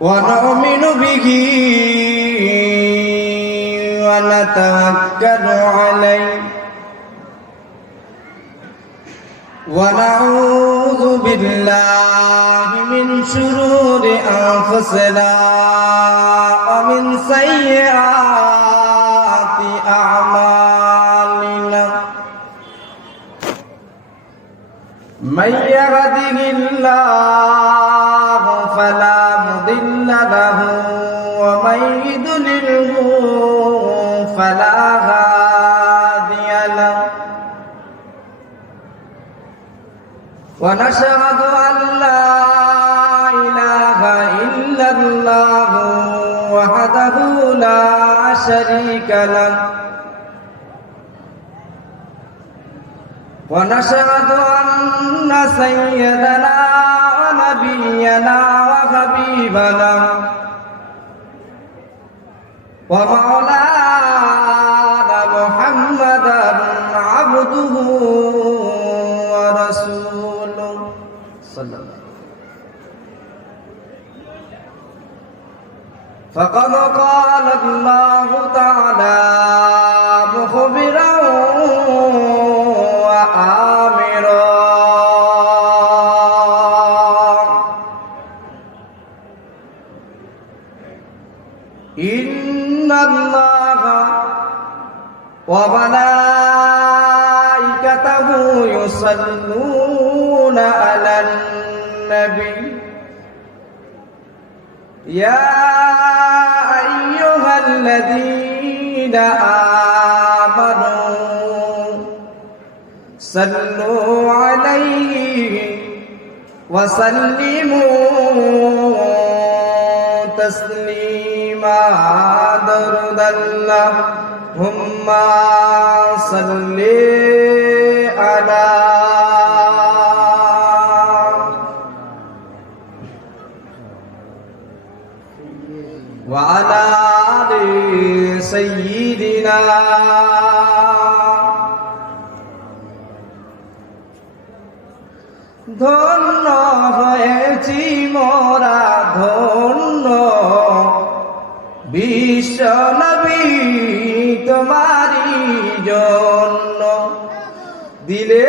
ونؤمن به ونتوكل عليه ونعوذ بالله من شرور أنفسنا ومن سيئات أعمالنا من يهده الله فلا مضل له ومن يضلله فلا هادي له ونشهد أن لا إله إلا الله وحده لا شريك له ونشهد أن سيدنا ونبينا وحبيبنا ومولانا محمدا عبده ورسوله صلى الله عليه وسلم فقد قال الله تعالى مخبرا وآمرا إن الله وملائكته يصلون على النبي يا أيها الذين آمنوا صلوا عليه وسلموا تسليما درد اللهم صل على وعلى آل سيدنا ধন্য হয়েছি মোরা ধন্য বিশ্ব নবী তোমারি জন্য দিলে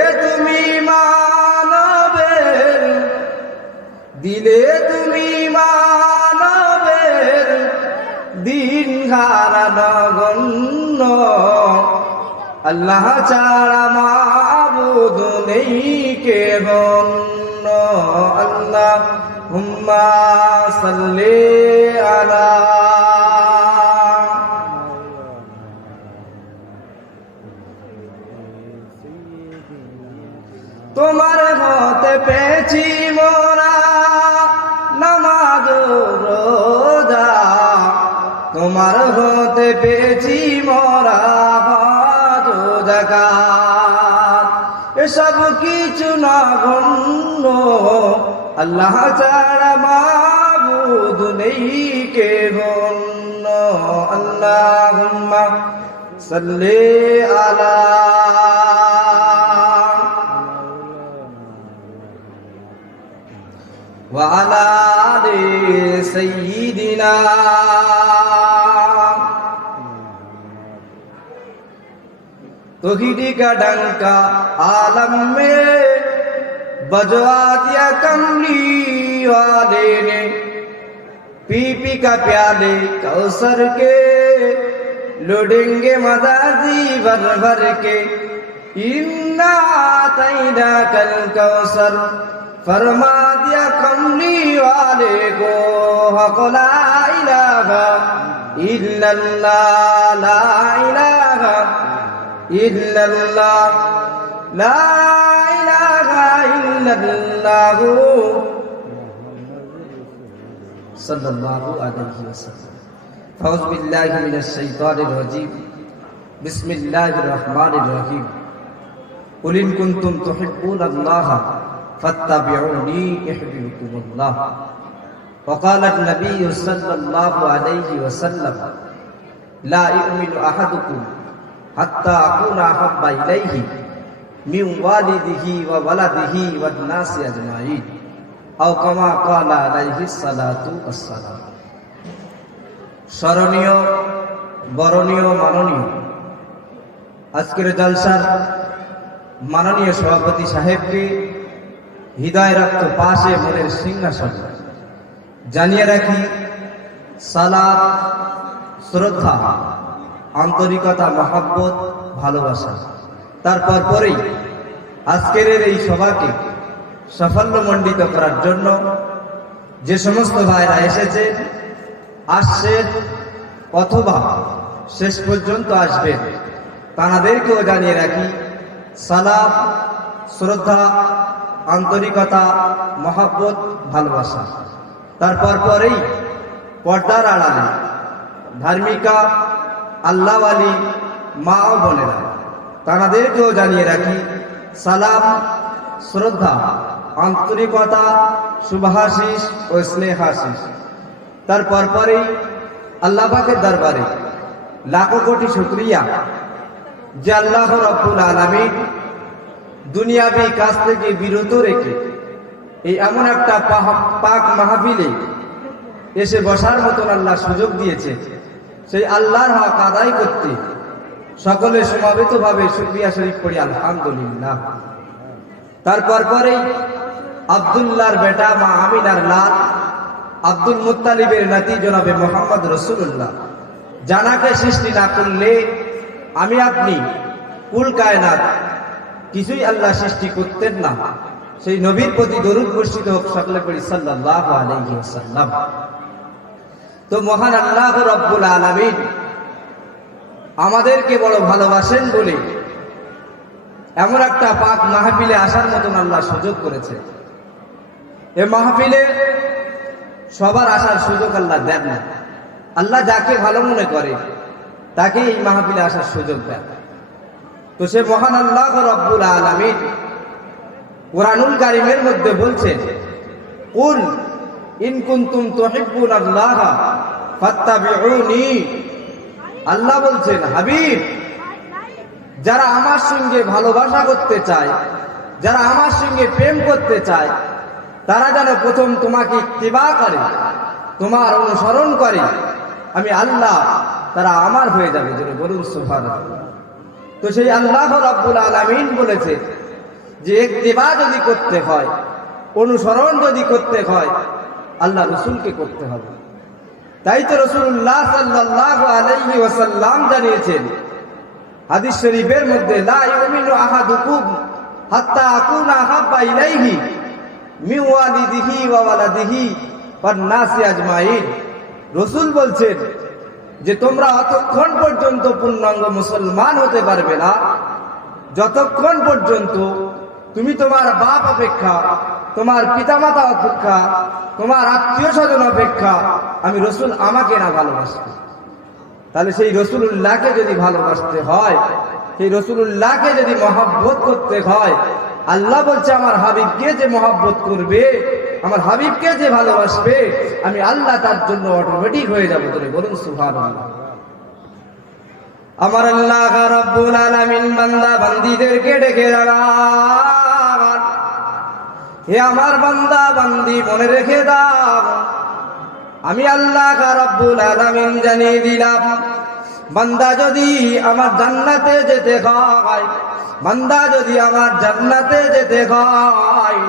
তুমি মানবের দিন হারানো গণ্য আল্লাহ ছাড়া মাবুদ নেই কে গণ্য আল্লাহুম্মা সাল্লি আলা তোমার হতে পেয়েছি মোরা নামাজ রোজা তোমার হতে পেয়েছি মোরা হজ যাকাত এসব কিছু না গণ্য আল্লাহ ছাড়া মাবুদ নেই কে গণ্য আল্লাহুম্মা সাল্লি আলা وعلى آل سيدنا तौहीद का डंका आलम में बजवा दिया कमली वाले ने पी पी का प्याले कौसर के लुटेंगे मदाजी भर भर के इन्ना तैना कल कौसर फरमा दिया कमली वाले को हक ला इलाहा इल्लल्लाह ला इलाहा इल्लल्लाह ला इलाहा इल्लल्लाह सल्लल्लाहु अलैहि वसल्लम फ़ौज़ बिल्लाहि मिनश शैतानिर रजीम बिस्मिल्लाहिर रहमानिर रहीम कुल इन कुंतुम तुहिब्बुनल्लाह फत्तबिऊनी युहब्बुकुमुल्लाह वक़ाल नबी सल्लल्लाहु अलैहि वसल्लम ला युमिनु अहदुकुम हत्ता अकूना अहब्बा इलैहि মিন ওয়ালিদিহি ওয়া ওয়ালাদিহি ওয়ান নাসি আজমাইন আও কামা ক্বালা আলাইহিস সালাতু ওয়াসসালাম। স্মরণীয়, বরণীয়, মাননীয় আজকের জলসার মাননীয় সভাপতি সাহেবকে হৃদয় রক্ত পাশে মনের সিংহাসন জানিয়ে রাখি সালাত, শ্রদ্ধা, আন্তরিকতা, মহব্বত, ভালোবাসা। তারপর পরেই আজকের এই সভাকে সাফল্যমণ্ডিত করার জন্য যে সমস্ত ভাইরা এসেছে, আসছেন অথবা শেষ পর্যন্ত আসবেন, তাঁদেরকেও জানিয়ে রাখি সালাম, শ্রদ্ধা, আন্তরিকতা, মহব্বত, ভালোবাসা। তারপর পরেই পর্দার আড়ালে ধার্মিকা, আল্লাহওয়ালি মা ও বোনেরা, তাঁদেরকেও জানিয়ে রাখি সালাম, শ্রদ্ধা, আন্তরিকতা, শুভাশিস ও স্নেহাশিস। তারপর পরেই আল্লাহ পাকের দরবারে লাখো কোটি শুকরিয়া যে আল্লাহ রাব্বুল আলামিন দুনিয়াবি কাজ থেকে বিরত রেখে এই এমন একটা পাক মাহফিলে এসে বসার মতন আল্লাহ সুযোগ দিয়েছে। সেই আল্লাহর হক আদায় করতে সকলে সমাবেতভাবে শুকরিয়া শরীফ পড়ি আলহামদুলিল্লাহ। তারপর পরেই আব্দুল্লাহর বেটা মা আমিনার লাল আব্দুল মুত্তালিবের নাতি জনাবে মোহাম্মদ রাসূলুল্লাহ, জানাকে সৃষ্টি না করলে আমি আপনি কুল কায়নাত কিছুই আল্লাহ সৃষ্টি করতেন না। সেই নবীর প্রতি দরুদ বর্ষিত হোক, সকলে পড়ি সাল্লাল্লাহু আলাইহি ওয়াসাল্লাম। তো মহান আল্লাহ রাব্বুল আলামিন আমাদেরকে বড় ভালোবাসেন বলে এমন একটা পাক মাহফিলে আসার মতন আল্লাহ সুযোগ করেছে। এই মাহফিলে সবার আসার সুযোগ আল্লাহ দেন না। আল্লাহ যাকে ভালো মনে করে তাকে এই মাহফিলে আসার সুযোগ দেন। তো সে মহান আল্লাহ রাব্বুল আলামিন কুরআনুল কারীমের মধ্যে বলছেন, কুল ইন কুনতুম তুহিব্বুনাল্লাহা ফাত্তাবিউনি। আল্লাহ বলছেন, হাবিব, যারা আমার সঙ্গে ভালোবাসা করতে চায়, যারা আমার সঙ্গে প্রেম করতে চায়, তারা যেন প্রথম তোমাকে ইত্তিবা করে, তোমার অনুসরণ করে। আমি আল্লাহ, তারা আমার হয়ে যাবে। যেন বলুন সুবহানাল্লাহ। তো সেই আল্লাহ রাব্বুল আলামিন বলেছে যে ইত্তিবা যদি করতে হয়, অনুসরণ যদি করতে হয়, আল্লাহ রসুলকে করতে হবে। তাই তো রাসূলুল্লাহ সাল্লাল্লাহু আলাইহি ওয়াসাল্লাম জানিয়েছেন হাদিস শরীফের মধ্যে, লা ইউমিনু আহাদুকুম হাত্তা আকুনা আহাব্বা ইলাইহি মিন ওয়ালিদিহি ওয়া ওয়ালাদিহি ওয়ান নাসি আজমাইন। রাসূল বলছেন যে তোমরা অতক্ষণ পর্যন্ত পূর্ণাঙ্গ মুসলমান হতে পারবে না যতক্ষণ পর্যন্ত তুমি তোমার বাপ অপেক্ষা, তোমার পিতামাতা অপেক্ষা, তোমার আত্মীয় স্বজন অপেক্ষা আমি রাসূল আমাকে না ভালোবাসি। তাহলে সেই রাসূলুল্লাহকে যদি ভালোবাসতে হয়, সেই রাসূলুল্লাহকে যদি মহব্বত করতে হয়, আল্লাহ বলছে আমার হাবিবকে যে মহব্বত করবে, আমার হাবিবকে যে ভালোবাসবে, আমি আল্লাহ তার জন্য অটোমেটিক হয়ে যাবো। বলুন সুবহানাল্লাহ। আমার আল্লাহ রাব্বুল আলামিন বান্দা বান্দীদেরকে ডেকে রাখান, হে আমার বান্দা বান্দি মনে রেখে দাও, আমি আল্লাহ রাব্বুল আলামিন জানিয়ে দিলাম, বান্দা যদি আমার জান্নাতে যেতে হয়, বান্দা যদি আমার জান্নাতে যেতে হয়,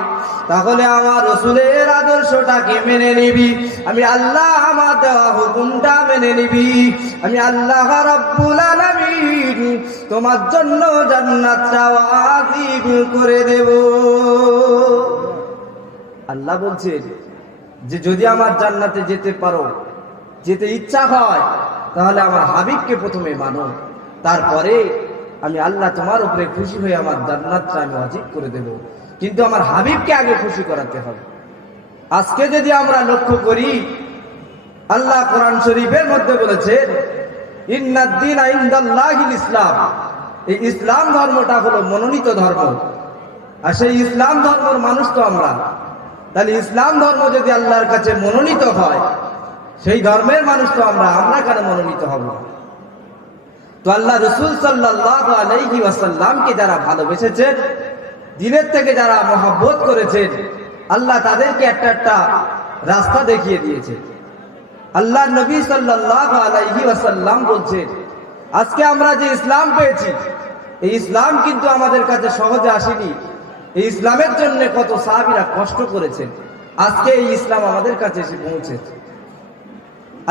তাহলে আমার রাসূলের আদর্শটাকে মেনে নিবি। আমি আল্লাহ আমার দেওয়া হুকুমটা মেনে নিবি। আমি আল্লাহ রাব্বুল আলামিন তোমার জন্য জান্নাতটা ওয়াজিব করে দেব। আল্লাহ বলছেন যে যদি আমার জান্নাতে যেতে পারো, যেতে ইচ্ছা হয়, তাহলে আমার হাবিবকে প্রথমে মানো, তারপরে আমি আল্লাহ তোমার উপরে খুশি হয়ে আমার জান্নাতটা আমি ওয়াজিব করে দেব। কিন্তু আমার হাবিবকে আগে খুশি করাতে হবে। আজকে যদি আমরা লক্ষ্য করি, আল্লাহ কোরআন শরীফের মধ্যে বলেছেন, ইন্নাদ দীনা ইনদাল্লাহিল ইসলাম। এই ইসলাম ধর্মটা হলো মনোনীত ধর্ম, আর সেই ইসলাম ধর্মের মানুষ তো আমরা। তাহলে ইসলাম ধর্ম যদি আল্লাহর কাছে মনোনীত হয়, সেই ধর্মের মানুষ তো আমরা কেন মনোনীত হব? তো আল্লাহ রাসূল সাল্লাল্লাহু আলাইহি ওয়াসাল্লামকে যারা ভালোবেসেছেন, দিলের থেকে যারা মহব্বত করেছেন, আল্লাহ তাদেরকে একটা একটা রাস্তা দেখিয়ে দিয়েছে। আল্লাহ নবী সাল্লাল্লাহু আলাইহি ওয়াসাল্লাম বলছেন, আজকে আমরা যে ইসলাম পেয়েছি, এই ইসলাম কিন্তু আমাদের কাছে সহজে আসেনি। এই ইসলামের জন্য কত সাহাবীরা কষ্ট করেছেন, আজকে এই ইসলাম আমাদের কাছে এসে পৌঁছেছে।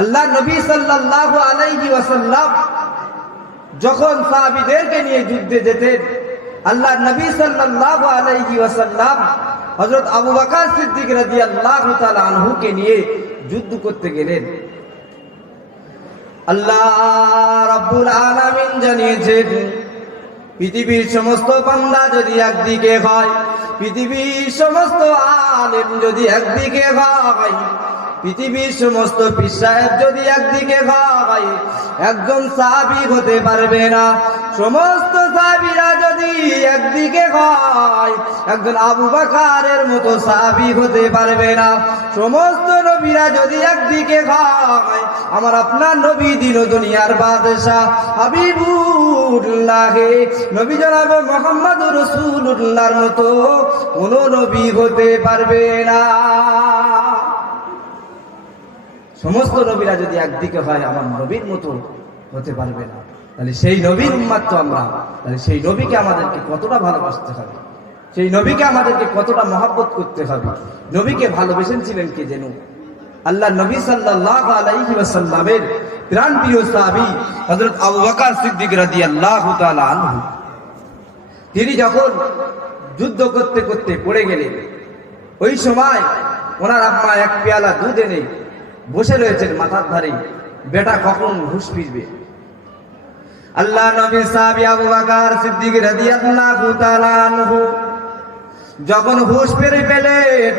আল্লাহ নবী সাল্লাল্লাহু আলাইহি ওয়াসাল্লাম যখন সাহাবীদেরকে নিয়ে যুদ্ধে যেতেন, আল্লাহ নবী সাল্লাল্লাহু আলাইহি ওয়াসাল্লাম হযরত আবু বকর সিদ্দিক রাদিয়াল্লাহু তাআলা আনহুকে নিয়ে যুদ্ধ করতে গেলেন। আল্লাহ রাব্বুল আলামিন জানিয়েছেন, পৃথিবীর সমস্ত বান্দা যদি একদিকে হয়, পৃথিবীর সমস্ত আলেম যদি একদিকে হয়, পৃথিবীর সমস্ত পীর সাহেব যদি একদিকে হয়, একজন সাহাবী হতে পারবে না। সমস্ত সাহাবীরা যদি একদিকে হয়, একজন আবু বকরের মতো সাহাবী হতে পারবে না। সমস্ত নবীরা যদি একদিকে হয়, আমার আপনার নবী দিন ও দুনিয়ার বাদশাহ হাবিবুল্লাহ নবী জনাবে মুহাম্মদুর রাসূলুল্লাহর মতো কোন নবী হতে পারবে না। সমস্ত নবীরা যদি একদিকে হয়, আমার নবীর মতো হতে পারবে না। তাহলে সেই নবীর উম্মত তো আমরা, তাহলে সেই নবীকে আমাদেরকে কতটা ভালোবাসতে হবে, সেই নবীকে আমাদেরকে কতটা মহব্বত করতে হবে। নবীকে ভালোবেসেছিলেন কে যেন? আল্লাহ নবী সাল্লাল্লাহু আলাইহি ওয়াসাল্লামের প্রাণপ্রিয় সাহাবী হযরত আবু বকর সিদ্দিক রাদিয়াল্লাহু তাআলা আনহু, তিনি যখন যুদ্ধ করতে করতে পড়ে গেলেন, ওই সময় ওনার আম্মা এক পেয়ালা দুধ এনে বসে রয়েছেন মাথার ধারে, বেটা কখন হুঁশ ফিরবে। আল্লাহ নবী সাহাবী আবু বকর সিদ্দিক রাদিয়াল্লাহু তাআলা আনহু যখন হুঁশ ফিরে পেলেন,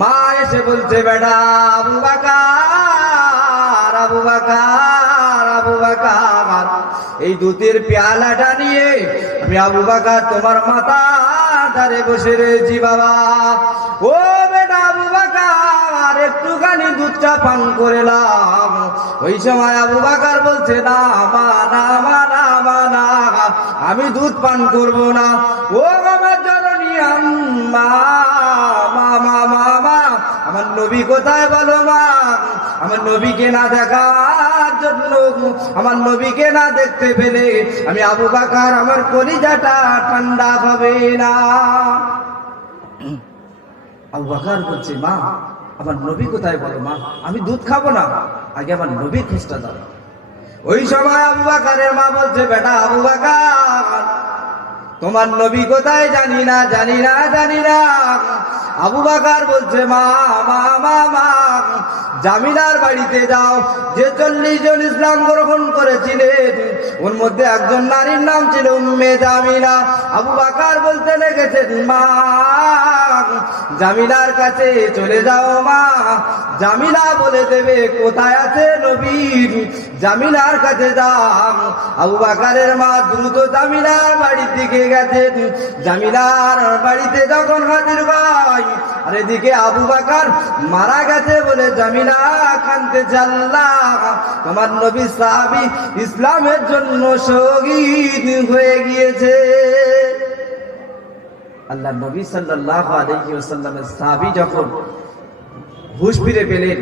মা এসে বলছে, বেটা আবু বকর, আবু বকর, আবু বকর, এই দুধের পেয়ালাটা নিয়ে আমি আবু বকর তোমার মাথার ধারে বসে রয়েছি বাবা। ও বেটা আবু বকর, একটুখানি দুধটা পান করে নাও। ওই সময় আবু বকর বলছে, না মা, না মা, না মা, না, আমি দুধ পান করব না। ও আমার জননী আম্মা, মা, মা, মা, মা, আমার নবী কোথায় বলো মা? আমার নবীকে না দেখার জন্য, আমার নবীকে না দেখতে পেলে আমি আবু বকর আমার কলিজাটা ঠান্ডা হবে না। আবু বকর বলছে, মা আমার নবী কোথায় বলো মা, আমি দুধ খাবো না, আগে আমার নবীর খোঁজটা দাও। ওই সময় আবু বকরের মা বলছে, বেটা আবু বকর, তোমার নবী কোথায় জানি না, জানি না, জানি না। আবু বকর বলছে, মা, মা, মা, মা, জামিলার বাড়িতে যাও। যে 40 জন ইসলাম গ্রহণ করেছিলেন, ওর মধ্যে একজন নারীর নাম ছিল উম্মে জামিলা। আবু বকর বলতে লেগেছেন, মা, জামিলার কাছে চলে যাও মা, জামিলা বলে দেবে কোথায় আছে নবী, জামিলার কাছে যাও। আবু বকরের মা দ্রুত জামিলার বাড়ির দিকে গেছেন। জামিলার বাড়িতে যখন হাজির হয়, আর এদিকে আবু বকর মারা গেছে বলে জামিলা কাঁদতেছে, আল্লাহ তোমার নবী সাহাবী ইসলামের জন্য শহীদ হয়ে গিয়েছে। আল্লাহ নবী সাল্লাল্লাহু আলাইহি ওয়াসাল্লামের সাহাবী যখন হুঁশ ফিরে পেলেন,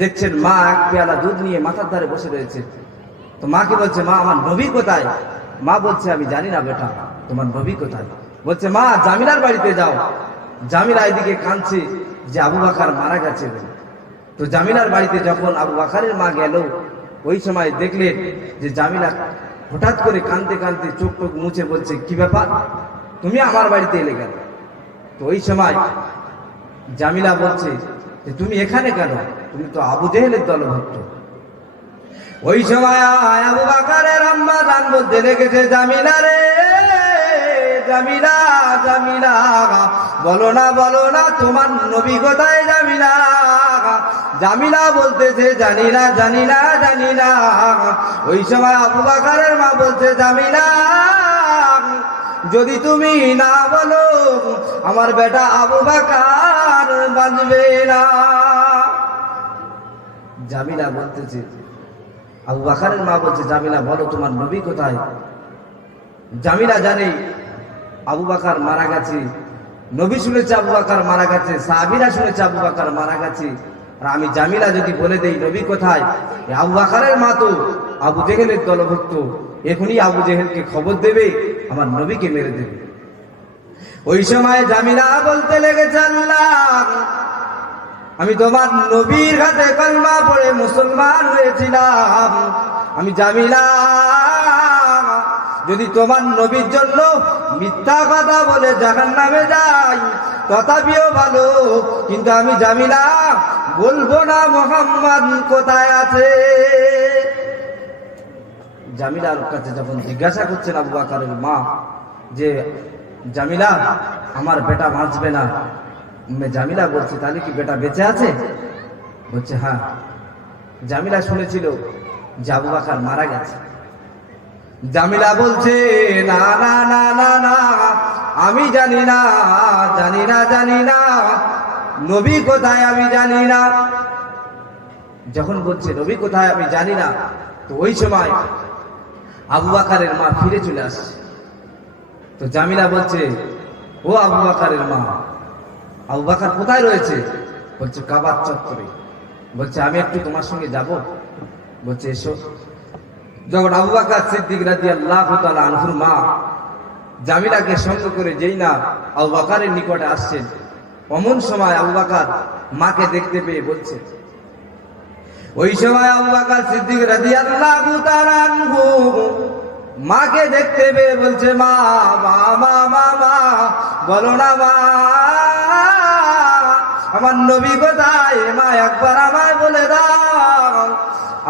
দেখছেন মা এক পেয়ালা দুধ নিয়ে মাথার ধারে বসে রয়েছে। তো মাকে বলছে, মা আমার নবী কোথায়? মা বলছে, আমি জানি না বেটা, তোমার নবী কোথায়? বলছে, মা জামিলার বাড়িতে যাও। জামিলা এদিকে কাঁদছে যে আবু বকর মারা গেছে। তো জামিলার বাড়িতে যখন আবু বকরের মা গেল, ওই সময় দেখলেন যে জামিলা হঠাৎ করে কাঁদতে কাঁদতে চোখ টোক মুছে বলছে, কি ব্যাপার, তুমি আমার বাড়িতে এলে কেন? তো ওই সময় জামিলা বলছে যে তুমি এখানে কেন, তুমি তো আবু জেহেলের দলভুক্ত। ওই সময় আবু বকরের আম্মা জান বলতে লেগেছে, জামিলা রে, জামিলা, জামিলা, বলো না, বলো না তোমার নবী কোথায় জামিলা? জামিলা বলতেছে, জানি না, জানি না, জানি না। ওই সময় আবু বকরের মা বলছে, জামিলা, যদি তুমি না বলো আমার বেটা আবু বকর বাঁচবে না। জামিলা বলতেছে, আবু বকরের মা বলছে, জামিলা বলো তোমার নবী কোথায়? জামিলা জানে আবু বকর মারা গেছে, নবী শুনেছে আবু বকর মারা গেছে, সাহাবীরা শুনেছে আবু বকর মারা গেছে। আর আমি জামিলা যদি বলে দেই নবী কোথায়, আবু বকরের মা তো আবু জেহেলের দলভুক্ত, এখনই আবু জেহেলকে খবর দেবে, আমার নবীকে মেরে দেবে। ওই সময় জামিলা বলতে লেগেছে, আল্লাহ, আমি তোমার নবীর হাতে কলমা পড়ে মুসলমান হয়েছিলাম। আমি জামিলা যদি তোমার নবীর জন্য মিথ্যা কথা বলে জাহান্নামে যাই তথাপিও ভালো, কিন্তু আমি জামিলা বলবো না মুহাম্মদ কোথায় আছে। জামিলার কাছে যখন জিজ্ঞাসা করছেন আবু বকরের মা যে জামিলা আমার বেটা বাঁচবে না, জামিলা বলছে তাহলে কি বেটা বেঁচে আছে? বলছে হ্যাঁ। জামিলা শুনেছিল যে আবু বকর মারা গেছে। জামিলা বলছে না না না না না, আমি জানি না, জানি না, জানি না, নবী কোথায় আমি জানি না। যখন বলছে নবী কোথায় আমি জানি না, তো ওই সময় আবু বকরের মা ফিরে চলে আসছে। তো জামিলা বলছে, ও আবু বকরের মা, আবু বকর কোথায় রয়েছে? বলছে কাবার চত্বরে। বলছে আমি একটু তোমার সঙ্গে যাব। বলছে এসো। যখন আবু বকর সিদ্দিক রাদিয়াল্লাহু তাআলা আনহুর মা জামিলাকে সঙ্গে করে যেই না আবু বকরের নিকটে আসছেন, অমন সময় আবু বকর মাকে দেখতে পেয়ে বলছে, ওই সময় আবু বকর সিদ্দিক রাদিয়াল্লাহু তাআলা আনহু মাকে দেখতে পেয়ে বলছে, মা মা মা মা মা, বলো না মা, আমার নবী কোথায়? মা একবার আমায় বলে দাও।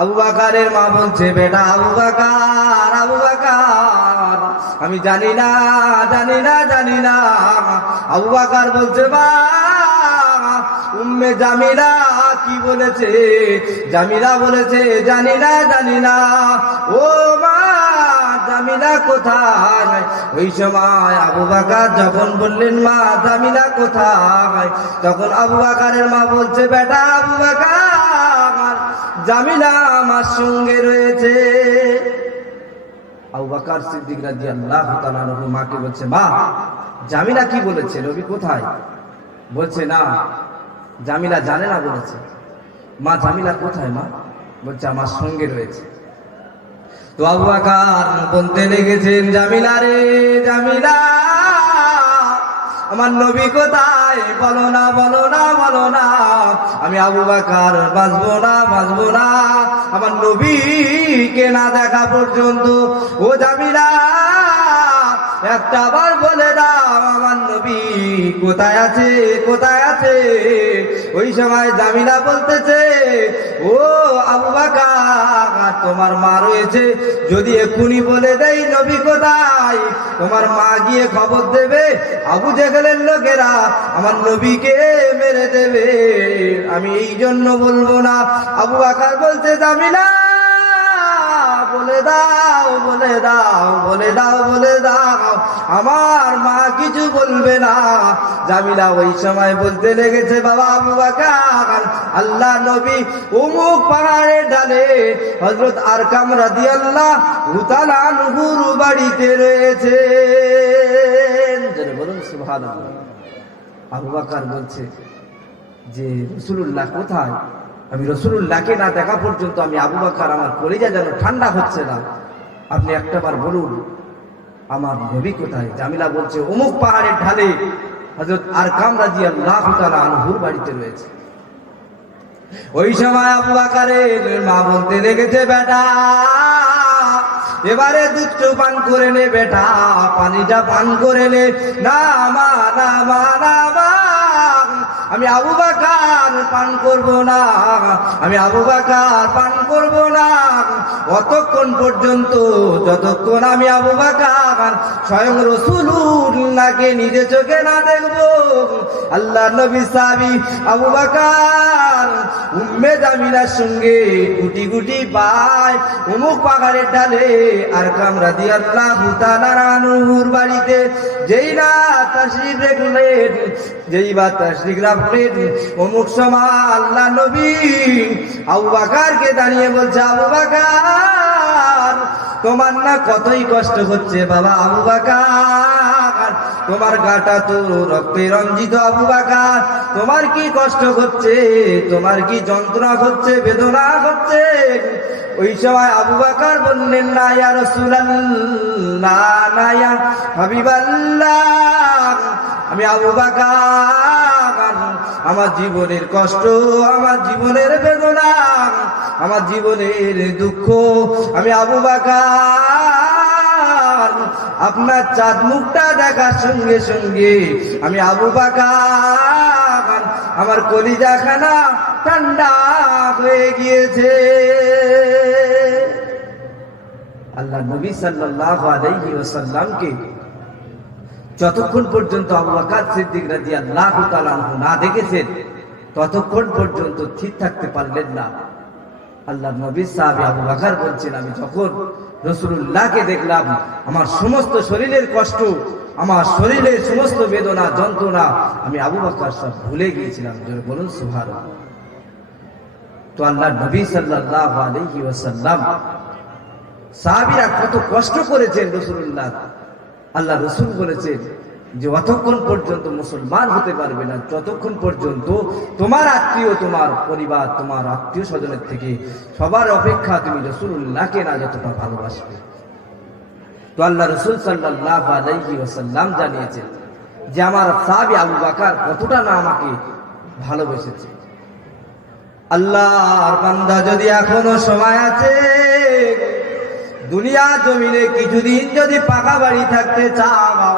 আবু বকরের মা বলছে, বেটা আবু বকর, আবু বকর, আমি জানি না, জানি না, জানি না। আবু বকর বলছে, মা উম্মে জামিলা কি বলেছে? জামিলা বলেছে জানি না, জানি না। ও মা জামিলা কোথায়? ওই সময় আবু বকর যখন বললেন মা জামিলা কোথায়, তখন আবু বকরের মা বলছে, বেটা আবু বকর, জামিলা আমার সঙ্গে রয়েছে। আবু বকর সিদ্দিক রাদিয়াল্লাহু তাআলা আনহু মাকে বলছে, মা জামিলা কি বলেছে? নবী কোথায়? বলছে না, জামিলা জানে না বলেছে। মা জামিলা কোথায়? মা বলছে আমার সঙ্গে রয়েছে। তো আবু বকর বলতে লেগেছেন, জামিলা রে জামিলা, আমার নবী কোথায়? বলো না, বলো না, বলো না, আমি আবু বকর বাঁচবো না, বাঁচবো না, আমার নবীকে না দেখা পর্যন্ত। ও জামিলা একটা বার বলে দাও আমার নবী কোথায় আছে, কোথায় আছে? ওই সময় জামিলা বলতেছে, ও আবু বকর, তোমার মা রয়েছে, যদি এক্ষুনি বলে দেই নবী কোথায়, তোমার মা গিয়ে খবর দেবে আবু জেহেলের লোকেরা আমার নবীকে মেরে দেবে, আমি এই জন্য বলবো না। আবু বকর বলছে, জামিলা বলে দাও, বলে দাও, বলে দাও, বলে দাও, আমার মা কিছু বলবে না। জামিলা ওই সময় বলতে লেগেছে, বাবা আবু বকর, আল্লাহ নবী অমুক পাহাড়ের ডালে হযরত আরকাম রাদিয়াল্লাহু তাআলা আনহুর বাড়িতে রয়েছে। বলুন সুবহানাল্লাহ। আবু বকর বলছে যে রাসূলুল্লাহ কোথায়? আমি রাসূলুল্লাহকে না দেখা পর্যন্ত আমি আবু বকর আমার কলিজা যেন ঠান্ডা হচ্ছে না, আপনি একটাবার বলুন আমার নবী কোথায়? জামিলা বলছে অমুক পাহাড়ের ঢালে হযরত আরকাম রাদিয়াল্লাহু তাআলা আনহুর বাড়িতে রয়েছে। ওই সময় আবু বকরের মা বলতে লেগেছে, বেটা এবারে দুধটা পান করে নে, বেটা পানিটা পান করে নে। না মা, না মা, না মা, আমি আবু বকর পান করব না, আমি আবু বকর পান করব না অতক্ষণ পর্যন্ত যতক্ষণ আমি আবু বকর স্বয়ং রাসূলুল্লাহকে নিজে চোখে না দেখব। আল্লাহর নবী সাহাবী আবু বকর উম্মে জামিলার সঙ্গে গুটি গুটি পায় অমুক পাহাড়ের ডালে আরকাম রাদিয়াল্লাহু তাআলা আনহুর বাড়িতে যেই না তাশরীফ রাখলেন, যেই বা তাশরীফ রাখলেন, অমুক সময় আল্লাহ নবী আবু বকরকে দাঁড়িয়ে বলছে, আবু বকর তোমার না কতই কষ্ট হচ্ছে বাবা আবু বকর, তোমার গাটা তো রক্তে রঞ্জিত আবু বকর, তোমার কি কষ্ট হচ্ছে, তোমার কি যন্ত্রণা হচ্ছে, বেদনা হচ্ছে? ওই সময় আবু বকর বললেন, না ইয়া রাসূলুল্লাহ, না ইয়া হাবিবাল্লাহ, আমি আবু বকর আমার জীবনের কষ্ট, আমার জীবনের বেদনা, আমার জীবনের দুঃখ, আমি আবু বকর আপনার চাঁদ মুখটা দেখার সঙ্গে সঙ্গে আমি আবু বকর আমার কলিজাখানা ঠান্ডা হয়ে গিয়েছে। আল্লাহ নবী সাল্লাল্লাহু আলাইহি ওয়াসাল্লামকে যতক্ষণ পর্যন্ত আবু বকর সিদ্দিক রাদিয়াল্লাহু তাআলা আনহু না দেখেছেন ততক্ষণ পর্যন্ত ঠিক থাকতে পারলেন না। আল্লাহ নবী সাহাবী আবু বকর বলছেন, আমি যখন রাসূলুল্লাহকে দেখলাম আমার সমস্ত শরীরের কষ্ট, আমার শরীরের সমস্ত বেদনা যন্ত্রণা আমি আবু বকর সব ভুলে গিয়েছিলাম। জোরে বলুন সুবহানাল্লাহ। তো আল্লাহ নবী সাল্লাল্লাহু আলাইহি ওয়াসাল্লাম সাহাবীরা কত কষ্ট করেছেন রাসূলুল্লাহ, আল্লাহ রাসূল বলেছেন যে অতক্ষণ পর্যন্ত মুসলমান হতে পারবে না যতক্ষণ পর্যন্ত তোমার আত্মীয়, তোমার পরিবার, তোমার আত্মীয় স্বজনের থেকে সবার অপেক্ষা তুমি রাসূলুল্লাহকে না যতটা ভালোবাসবে। তো আল্লাহ রাসূল সাল্লাল্লাহু আলাইহি ওয়াসাল্লাম জানিয়েছেন যে আমার সাহাবী আবু বকর কতটা না আমাকে ভালোবেসেছে। আল্লাহর বান্দা, যদি এখনো সময় আছে, দুনিয়া জমিনে কিছুদিন যদি পাকা বাড়ি থাকতে চাও,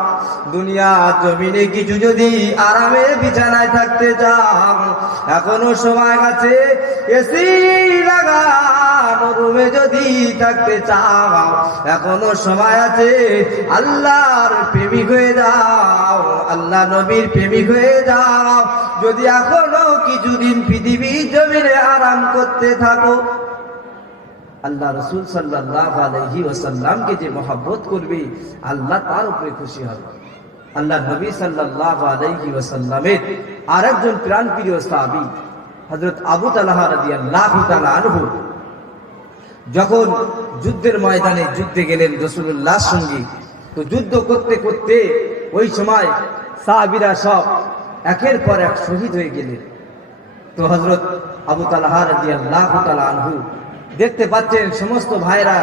দুনিয়া জমিনে কিছু যদি আরামে বিছানায় থাকতে চাও, এখনো সময় আছে। এসি লাগানো রুমে যদি থাকতে চাও, এখনো সময় আছে। আল্লাহর প্রেমিক হয়ে যাও, আল্লাহ নবীর প্রেমিক হয়ে যাও। যদি এখনো কিছুদিন পৃথিবীর জমিনে আরাম করতে থাকো, আল্লাহ রাসূল সাল্লাল্লাহু আলাইহি ওয়াসাল্লামকে যে মহব্বত করবে আল্লাহ তার উপরে খুশি হবে। আল্লাহ নবী সাল্লাল্লাহু আলাইহি ওয়াসাল্লামের আরেকজন প্রাণপ্রিয় সাহাবী হযরত আবু তালহা রাদিয়াল্লাহু তাআলা আনহু যখন যুদ্ধের ময়দানে যুদ্ধে গেলেন রাসূলুল্লাহর সঙ্গে, তো যুদ্ধ করতে করতে ওই সময় সাহাবীরা সব একের পর এক শহীদ হয়ে গেলেন। তো হযরত আবু তালহা রাদিয়াল্লাহু তাআলা আনহু দেখতে পাচ্ছেন সমস্ত ভাইরা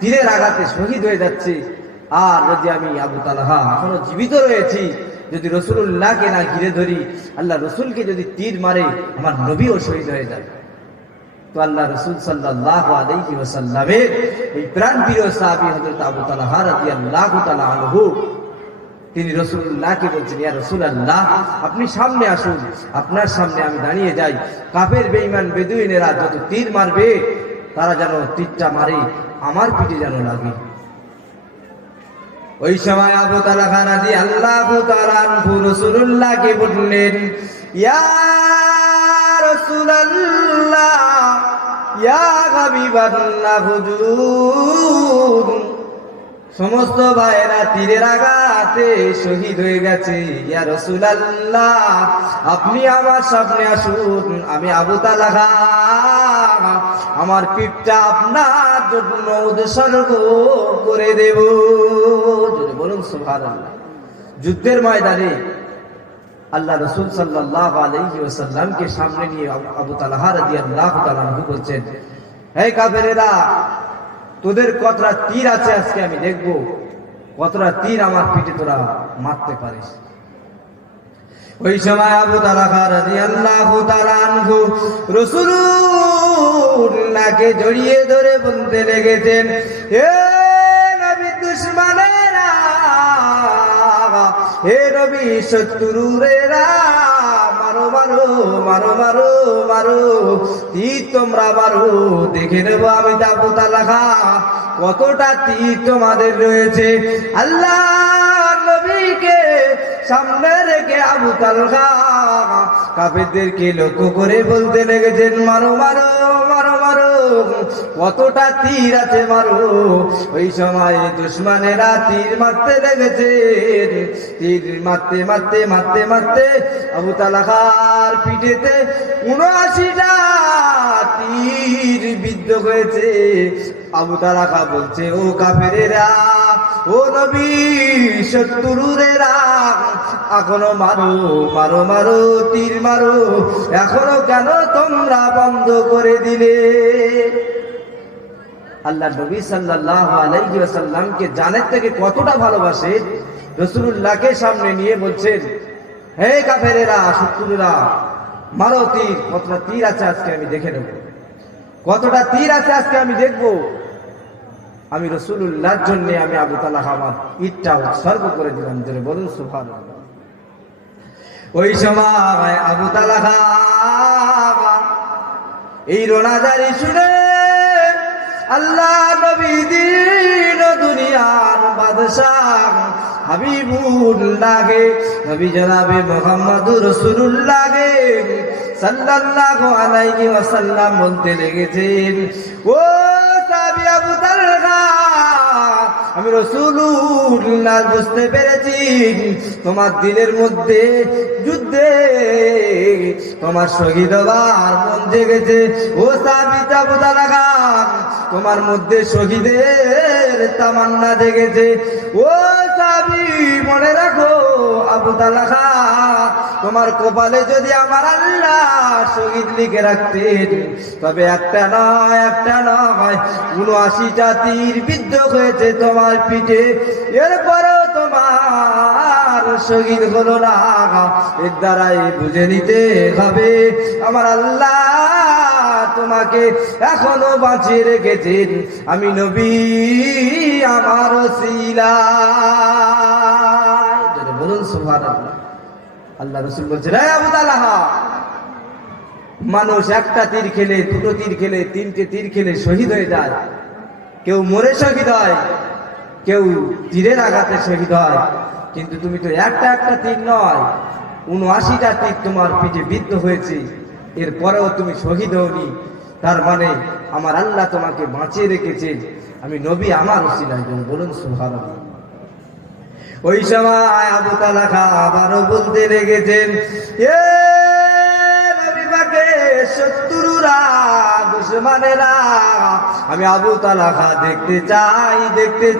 তীরের আঘাতে শহীদ হয়ে যাচ্ছে, আর যদি আমি আবু তালহা এখনো জীবিত রয়েছি, যদি রাসূলুল্লাহকে না ঘিরে ধরি, আল্লাহ রাসূলকে যদি তীর মারে আমার নবীও শহীদ হয়ে যাবে। তো আল্লাহ রাসূল সাল্লাল্লাহু আলাইহি ওয়াসাল্লামের এই প্রাণপ্রিয় সাহাবী হযরত আবু তালহা রাদিয়াল্লাহু তাআলা আনহু তিনি রাসূলুল্লাহকে বলছেন, ইয়া রাসূলুল্লাহ, আপনি সামনে আসুন, আপনার সামনে আমি দাঁড়িয়ে যাই। কাফের বেঈমান বেদুইনেরা যত তীর মারবে তারা যেন তীরটা মারে আমার পিঠে যেন লাগে। ওই সময় আবু তালহা রাদিয়াল্লাহু তাআলা আনহু রাসূলুল্লাহকে বললেন, ইয়া রাসূলুল্লাহ, ইয়া হাবিবাল্লাহ, হুজুর সমস্ত ভাইরা তীরের আঘাতে শহীদ হয়ে গেছে। ইয়া রাসূলুল্লাহ, আপনি আমার সামনে আসুন, আমি আবু তালহা আমার পিঠটা আপনার জন্য উৎসর্গ করে দেব। যদি বলুন সুবহানাল্লাহ। যুদ্ধের ময়দানে আল্লাহ রাসূল সাল্লাল্লাহু আলাইহি ওয়াসাল্লামকে সামনে নিয়ে আবু তালহা রাদিয়াল্লাহু তাআলা আনহু বলছেন, হে কাফেরেরা, তোদের কতটা তীর আছে আজকে আমি দেখবো, কতটা তীর আমার পিঠে তোরা মারতে পারিস। ওই সময় আবু তালহা রাদিয়াল্লাহু তাআলা আনহু রাসূলুল্লাহকে জড়িয়ে ধরে বলতে লেগেছেন, হে নবী দুশমনেরা, হে নবী শত্রুরেরা, মারো মারো মারো মারো মারো, তীর তোমরা মারো, দেখে নেব আমি আবু তালহা কতটা তীর তোমাদের রয়েছে। আল্লাহ নবীকে সামনে রেখে আবু তালহা কাফেরদেরকে লক্ষ্য করে বলতে লেগেছেন, মারো মারো মারো মারো, কতটা তীর আছে মারো। ওই সময় দুশমনেরা তীর মারতে লেগেছে। তীর মারতে মারতে মারতে মারতে আবু তালহার পিঠেতে ৭৯টা তীর বিদ্ধ হয়েছে। আবু তালহা বলছে, ও কাফেরেরা, ও নবী শত্রুরেরা, এখনো মারো মারো মারো, তীর মারো, এখনো কেন তোমরা বন্ধ করে দিলে? আল্লাহ নবী সাল্লাল্লাহু আলাইহি ওয়াসাল্লামকে জানের থেকে কতটা ভালোবাসে, রাসূলুল্লাহকে সামনে নিয়ে বলছেন, হে কাফেরেরা, শত্রুরা, মারো তীর। কতটা তীর আছে আজকে আমি দেখে নেব, কতটা তীর আছে আজকে আমি দেখব। আমি রাসূলুল্লাহর জন্য আমি আবু তালহা আমার ইটটা উৎসর্গ করে দিলাম। জোরে বলুন সুবহানাল্লাহ। ওই সময় আবু তালহা এই রোনাজারি শুনে আল্লাহ নবী দিন দুনিয়ার বাদশাহ হাবিবুল্লাহকে, নবী জনাবে মুহাম্মদুর রাসূলুল্লাহকে সাল্লাল্লাহু আলাইহি ওয়াসাল্লাম বলতে লেগেছেন, ও সাহাবী আবু তালহা, আমি রাসূলুল্লাহ বুঝতে পেরেছি তোমার দিলের মধ্যে যুদ্ধে তোমার শহীদ হওয়ার মন জেগেছে। ও সাহাবী আবু তালহা, তোমার মধ্যে শহীদের তামান্না জেগেছে। ও সাহাবী, মনে রাখো আবু তালহা, তোমার কপালে যদি আমার আল্লাহ শহীদ লিখে রাখতেন, তবে একটা নয় ৭৯টা তীর বিদ্ধ হয়েছে তোমার পিঠে, এরপরেও তোমার শহীদ হলো না। এর দ্বারাই বুঝে নিতে হবে আমার আল্লাহ তোমাকে এখনো বাঁচিয়ে রেখেছেন, আমি নবী আমার ওসিলা। বলুন সুবহানাল্লাহ। আল্লাহ রাসূল বলছেন, হে আবু তালহা, মানুষ একটা তীর খেলে, দুটো তীর খেলে, তিনটে তীর খেলে শহীদ হয়ে যায়। কেউ মরে শহীদ হয়, কেউ তীরের আঘাতে শহীদ হয়, কিন্তু তুমি তো একটা তীর নয়, ৭৯টা তীর তোমার পিঠে বিদ্ধ হয়েছে, এরপরেও তুমি শহীদ হওনি। তার মানে আমার আল্লাহ তোমাকে বাঁচিয়ে রেখেছেন, আমি নবী আমার ওসিলায়। বলুন সুবহানাল্লাহ। ওই সময় আবু তালহা আবারও বলতে লেগেছেন, এ নবী পাকের শত্রুরা, দুশমনেরা, আমি আবু তালহা দেখতে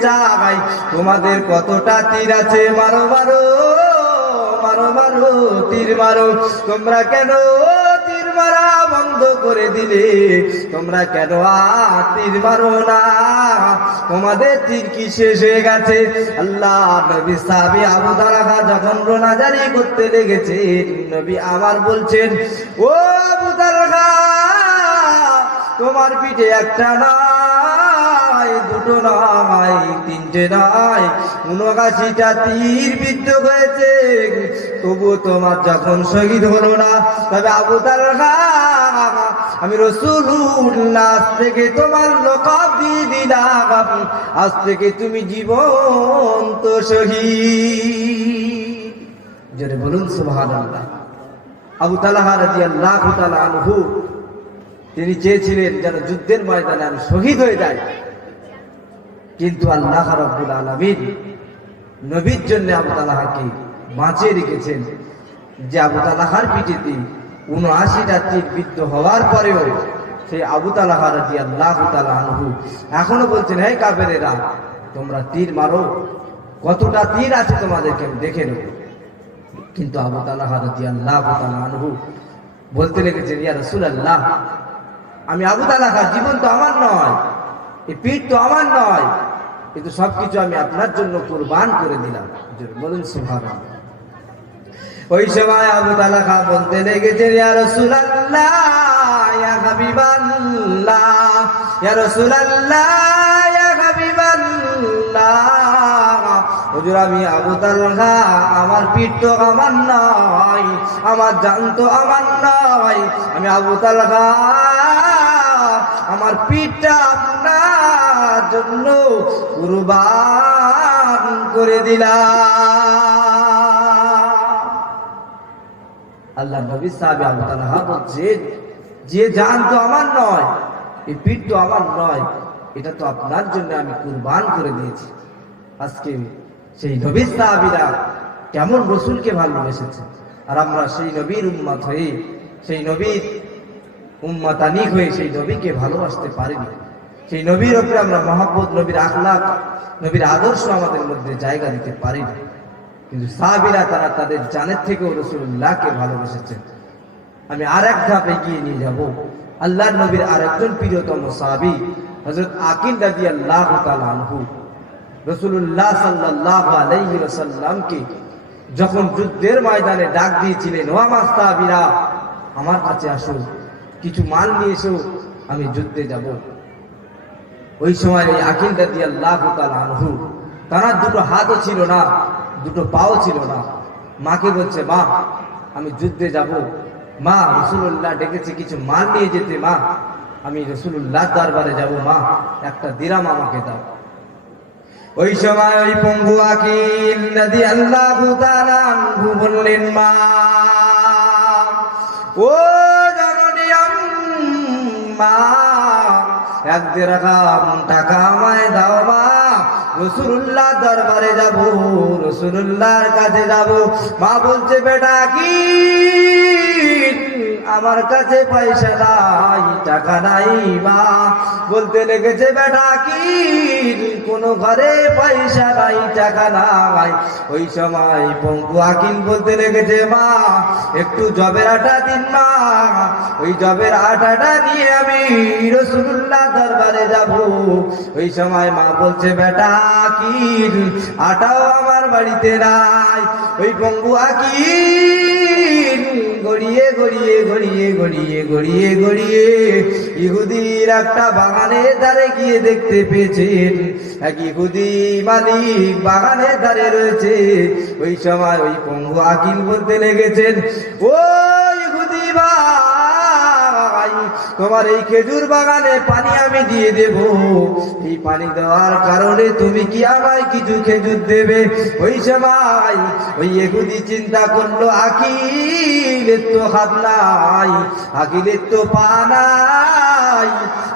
চাই তোমাদের কতটা তীর আছে, মারো মারো মারো মারো, তীর মারো। তোমরা কেন তীর মারা বন্ধ করে দিলে? তোমরা কেন আর তীর মারো না? তোমাদের তীর কি শেষ হয়ে গেছে? আল্লাহ নবী সাহাবী আবু তালহা যখন রোনাজারি করতে লেগেছে, নবী আমার বলছেন, ও আবু তালহা, তোমার পিঠে একটা নয়, দুটো নয়, তিনটে নয়, ৭৯টা তীর বিদ্ধ হয়েছে, তবু তোমার যখন শহীদ হলো না, তবে আবু তালহা, আমি রাসূলুল্লাহ আজ থেকে তোমার লকব দিয়ে দিলাম, আজ থেকে তুমি জীবন্ত শহীদ। জোরে বলুন সুবহানাল্লাহ। আবু তালহা রাদিয়াল্লাহু তাআলা আনহু, তিনি চেয়েছিলেন যেন যুদ্ধের ময়দানে আমি শহীদ হয়ে যাই, কিন্তু আল্লাহ রাব্বুল আলামিন নবীর জন্য আবু তালহাকে বাঁচিয়ে রেখেছেন, যে আবু তালহার পিঠেতে ৭৯টা তীর বিদ্ধ হওয়ার পরেও সেই আবু তালহা রাদিয়াল্লাহু তাআলা আনহু এখনো বলছেন, হে কাফেরেরা, তোমরা তীর মারো, কতটা তীর আছে তোমাদেরকে আমি দেখে নেব। কিন্তু আবু তালহা রাদিয়াল্লাহু তাআলা আনহু বলতে লেগেছেন, ইয়া রাসূলুল্লাহ, আমি আবু তালহা, জীবন তো আমার নয়, এই পিঠ তো আমার নয়, কিন্তু সবকিছু আমি আপনার জন্য কুরবান করে দিলাম। বলুন সুবহানাল্লাহ। ওই সময় আবু তালহা বলতে লেগেছেন, ইয়া রাসূলুল্লাহ, ইয়া হাবিবাল্লাহ, ইয়া রাসূলুল্লাহ, ইয়া হাবিবাল্লাহ, হুজুর আমি আবু তালহা, আমার পিঠ তো আমার নয়, আমার জান তো আমার নয়, আমি আবু তালহা, আমার পিঠটা আপনার জন্য কুরবান করে দিলাম। আল্লাহ নবী সাহাবী আবু তালহা বলছেন, যে জান তো আমার নয়, এই পিঠ তো আমার নয়, এটা তো আপনার জন্য আমি কুরবান করে দিয়েছি। আজকে সেই নবীর সাহাবীরা কেমন রসুলকে ভালোবেসেছে, আর আমরা সেই নবীর উম্মত হয়ে, সেই নবীর উম্মতানি হয়ে সেই নবীকে ভালোবাসতে পারিনি। সেই নবীর উপরে আমরা মহব্বত, নবীর আখলাক, নবীর আদর্শ আমাদের মধ্যে জায়গা দিতে পারিনি। কিন্তু সাহাবীরা তারা তাদের জানের থেকেও রাসূলুল্লাহকে ভালোবেসেছেন। আমি আর এক ধাপ এগিয়ে নিয়ে যাব। আল্লাহর নবীর আরেকজন প্রিয়তম সাহাবী হযরত আকিল রাদিয়াল্লাহু তাআলা আনহু রাসূলুল্লাহ সাল্লাল্লাহু আলাইহি ওয়াসাল্লামকে যখন যুদ্ধের ময়দানে ডাক দিয়েছিলেন, ও আমার সাহাবীরা আমার কাছে আসো, কিছু মাল নিয়ে এসো, আমি যুদ্ধে যাব। ওই সময় এই আকিল রাদিয়াল্লাহু তাআলা আনহু, তার দুটো হাতও ছিল না, দুটো পাও ছিল না। মাকে বলছে, মা আমি যুদ্ধে যাব, মা রাসূলুল্লাহ ডেকেছে কিছু মাল নিয়ে যেতে, মা আমি রাসূলুল্লাহ দরবারে যাব, মা একটা দিরাম আমাকে দাও। ওই সময় ওই পঙ্গু আকিল রাদিয়াল্লাহু তাআলা আনহু বললেন, মা ও জননী আম্মা, এক দিরহাম টাকা আমায় দাও, মা রাসূলুল্লাহ দরবারে যাব, রাসূলুল্লাহর কাছে যাব। মা বলছে, বেটা কি আমার কাছে পয়সা নাই, টাকা নাই। মা বলতে লেগেছে, বেটা কি কোনো ঘরে পয়সা নাই, টাকা নাই। ওই সময় পঙ্গু আকিল বলতে লেগেছে, মা একটু জবের আটা দিন, মা ওই জবের আটাটা নিয়ে আমি রাসূলুল্লাহ দরবারে যাব। ওই সময় মা বলছে, বেটা কি আটাও আমার বাড়িতে নাই। ওই পঙ্গু আকিল গড়িয়ে গড়িয়ে গড়িয়ে গড়িয়ে গড়িয়ে গড়িয়ে ইহুদির একটা বাগানের ধারে গিয়ে দেখতে পেয়েছেন, এক ইহুদি মালিক বাগানের ধারে রয়েছে। ওই সময় ওই পঙ্গু আকিল বলতে লেগেছেন, ও ইহুদি ভাই, তোমার এই খেজুর বাগানে পানি আমি দিয়ে দেব, এই পানি দেওয়ার কারণে তুমি কি আমায় কিছু খেজুর দেবে? ওই সময় ওই ইহুদি চিন্তা করলো, আকিলের তো হাত নাই, আকিলের তো পা নাই,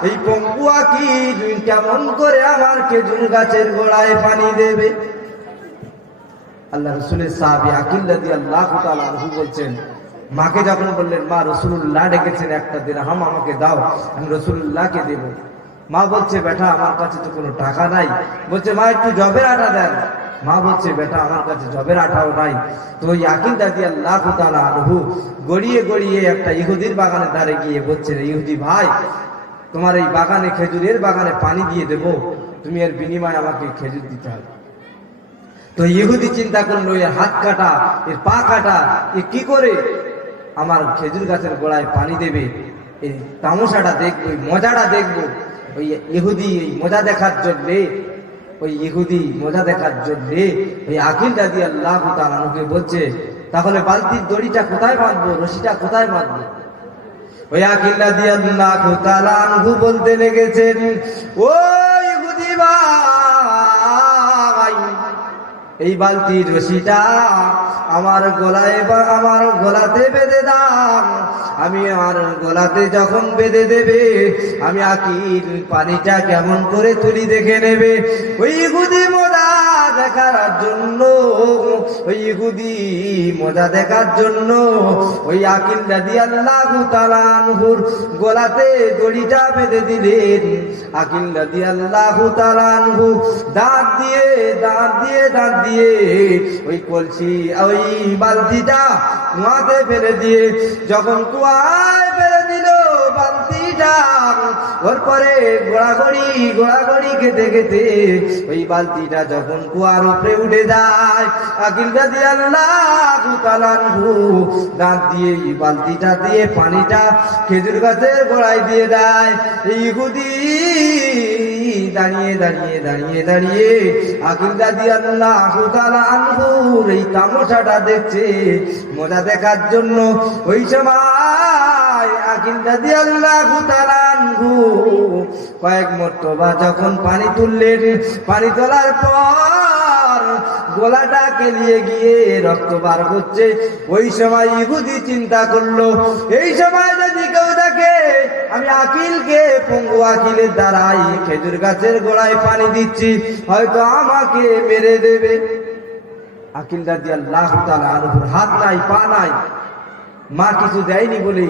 এই পঙ্গু আকিল কেমন করে আমার খেজুর গাছের গোড়ায় পানি দেবে? আল্লাহ রাসূলের সাহাবী আকিল রাদিয়াল্লাহু তাআলা আনহু বলছেন, মাকে যখন বললেন, মা রাসূলুল্লাহ ডেকেছেন, একটা দিরহাম আমাকে দাও, আমি রাসূলুল্লাহকে দেব। মা বলছে, বেটা আমার কাছে তো কোনো টাকা নাই। বলছে, মা একটু জবের আটা দেন। মা বলছে, বেটা আমার কাছে জবের আটাও নাই। তো ওই আকিল রাদিয়াল্লাহু তাআলা আনহু গড়িয়ে গড়িয়ে একটা ইহুদির বাগানের ধারে গিয়ে বলছেন, ইহুদি ভাই, তোমার এই বাগানে, খেজুরের বাগানে পানি দিয়ে দেব, তুমি এর বিনিময়ে আমাকে খেজুর দিতে হবে। তো ইহুদি চিন্তা করলো, এর হাত কাটা, এর পা কাটা, এ কি করে আমার খেজুর গাছের গোড়ায় পানি দেবে? এই তামাশাটা দেখবো, মজাটা দেখবো। ওই ইহুদি এই মজা দেখার জন্যে, ওই ইহুদি মজা দেখার জন্যে ওই আকিল রাদিয়াল্লাহু তাআলা আনহুকে বলছে, তাহলে বালতির দড়িটা কোথায় বাঁধবো, রশিটা কোথায় বাঁধবো? ওই আকিল রাদিয়াল্লাহু তাআলা আনহু বলতে লেগেছেন, ও ইহুদি ভাই, এই বালতির রশিটা আমার গলায় বা আমার গলাতে বেঁধে দাও। আমি আমার গলাতে যখন বেঁধে দেবে, আমি আকিল পানিটা কেমন করে তুলি দেখে নেবে। ওই ইহুদি মজা দেখার জন্য, ওই ইহুদি মজা দেখার জন্য ওই আকিল রাদিয়াল্লাহু তাআলা আনহুর গলাতে দড়িটা বেঁধে দিলেন। আকিল রাদিয়াল্লাহু তাআলা আনহু দাঁত দিয়ে দাঁত দিয়ে দাঁত দিয়ে ওই কলসি, ওই বালতিটা কুয়াতে ফেলে দিয়ে, যখন কুয়ায় ফেলে দিল বালতিটা, ওর পরে গোড়াগড়ি গোড়াগড়ি খেতে খেতে ওই বালতিটা যখন কুয়ার উপরে উঠে যায়, আকিল রাদিয়াল্লাহু তাআলা আনহু দাঁত দিয়ে এই বালতিটা দিয়ে পানিটা খেজুর গাছের গোড়ায় দিয়ে দেয়। এই ইহুদি দাঁড়িয়ে দাঁড়িয়ে দাঁড়িয়ে দাঁড়িয়ে আকিল রাদিয়াল্লাহু তাআলা আনহুর এই তামাশাটা দেখছে মজা দেখার জন্য। ওই সময় আকিল রাদিয়াল্লাহু তাআলা আনহু কয়েক মর্তবা যখন পানি তুললেন, পানি তোলার পর গলাটা কেলিয়ে গিয়ে রক্ত বার হচ্ছে। ওই সময় ইহুদি চিন্তা করলো, এই সময় যদি কেউ দেখে আমি আকিলকে, পঙ্গু আকিলের দ্বারাই খেজুর গাছের গোড়ায় পানি দিচ্ছি, হয়তো আমাকে মেরে দেবে। আকিল রাদিয়াল্লাহু তাআলা আনহুর হাত নাই, পা নাই, মা কিছু দেয়নি বলে